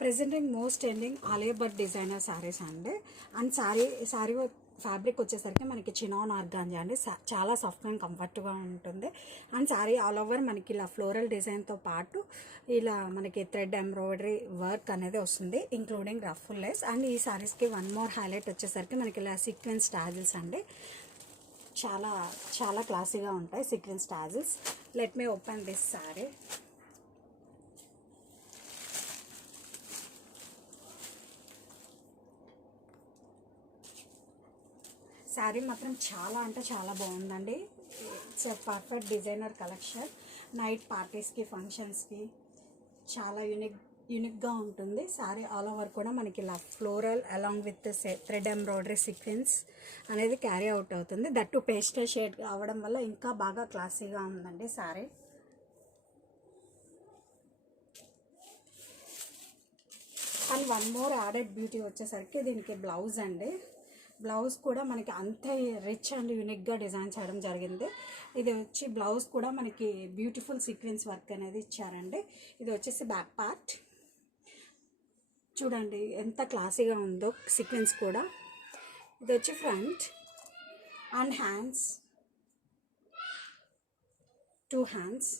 Presenting most trending Alia Bhatt designer saris అండి and sari sari fabric వచ్చేసరికి మనకి చినాన్ ఆర్గాంజా అండి చాలా సాఫ్ట్ అండ్ కంఫర్ట్గా ఉంటుంది. అండ్ శారీ ఆల్ ఓవర్ మనకి ఇలా ఫ్లోరల్ డిజైన్తో పాటు ఇలా మనకి థ్రెడ్ ఎంబ్రాయిడరీ వర్క్ అనేది వస్తుంది ఇంక్లూడింగ్ రఫుల్ లెస్ అండ్ ఈ శారీస్కి వన్ మోర్ హైలైట్ వచ్చేసరికి మనకి ఇలా సీక్వెన్స్ టాజిల్స్ అండి చాలా చాలా క్లాసీగా ఉంటాయి sequence tassels let me open this sari sari మాత్రం చాలా అంటే చాలా బాగుందండి. It's a perfect designer collection night పార్టీస్కి ఫంక్షన్స్కి చాలా యూనిక్ యూనిక్గా ఉంటుంది. శారీ ఆల్ ఓవర్ కూడా మనకి ఇలా floral along with thread embroidery sequence అనేది క్యారీ అవుట్ అవుతుంది. దట్టు పేస్టల్ షేడ్ అవడం వల్ల ఇంకా బాగా క్లాసీగా ఉందండి sari and one more added beauty వచ్చేసరికి దీనికి బ్లౌజ్ అండి. బ్లౌజ్ కూడా మనకి అంతే రిచ్ అండ్ యూనిక్గా డిజైన్ చేయడం జరిగింది. ఇది వచ్చి బ్లౌజ్ కూడా మనకి బ్యూటిఫుల్ సీక్వెన్స్ వర్క్ అనేది ఇచ్చారండి. ఇది వచ్చేసి బ్యాక్ పార్ట్ చూడండి ఎంత క్లాసీగా ఉందో సీక్వెన్స్ కూడా. ఇది వచ్చి front and hands two hands